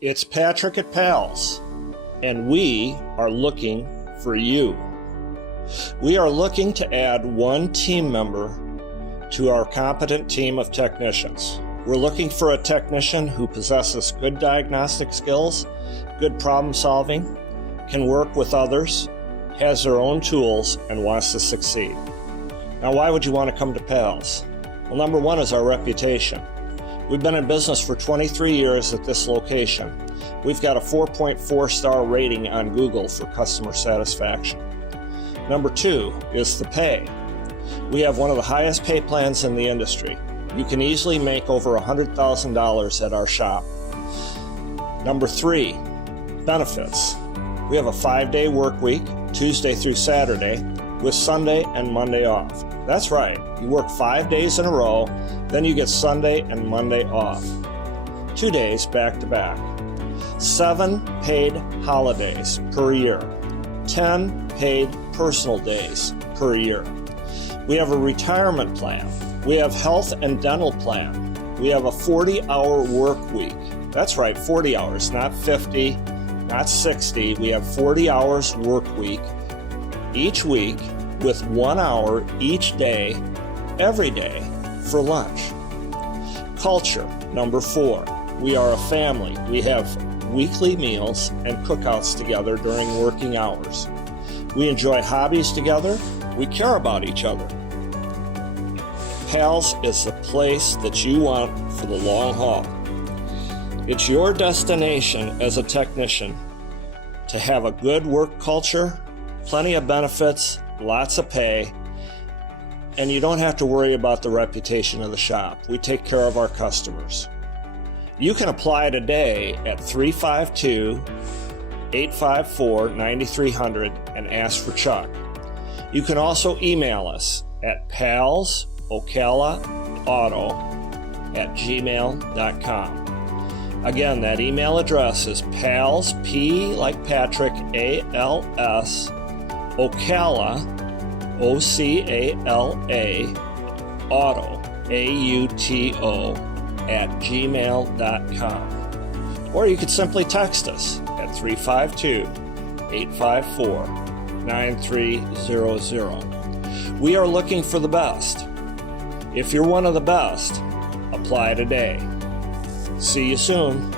It's Patrick at Pals, and we are looking for you. We are looking to add one team member to our competent team of technicians. We're looking for a technician who possesses good diagnostic skills, good problem solving, can work with others, has their own tools, and wants to succeed. Now, why would you want to come to Pals? Well, number one is our reputation. We've been in business for 23 years at this location. We've got a 4.4 star rating on Google for customer satisfaction. Number two is the pay. We have one of the highest pay plans in the industry. You can easily make over $100,000 at our shop. Number three, benefits. We have a 5-day work week, Tuesday through Saturday, with Sunday and Monday off. That's right, you work 5 days in a row, then you get Sunday and Monday off. 2 days back to back. 7 paid holidays per year. 10 paid personal days per year. We have a retirement plan. We have health and dental plan. We have a 40-hour work week. That's right, 40 hours, not 50, not 60. We have 40 hours work week each week with 1 hour each day, every day, for lunch. Culture, number 4. We are a family. We have weekly meals and cookouts together during working hours. We enjoy hobbies together. We care about each other. Pals is the place that you want for the long haul. It's your destination as a technician to have a good work culture, plenty of benefits, lots of pay, and you don't have to worry about the reputation of the shop. We take care of our customers. You can apply today at 352-854-9300 and ask for Chuck. You can also email us at Pals Ocala Auto @gmail.com. Again, that email address is Pals, P like Patrick, A-L-S, Ocala, O-C-A-L-A, Auto, A-U-T-O, @gmail.com. Or you could simply text us at 352-854-9300. We are looking for the best. If you're one of the best, apply today. See you soon.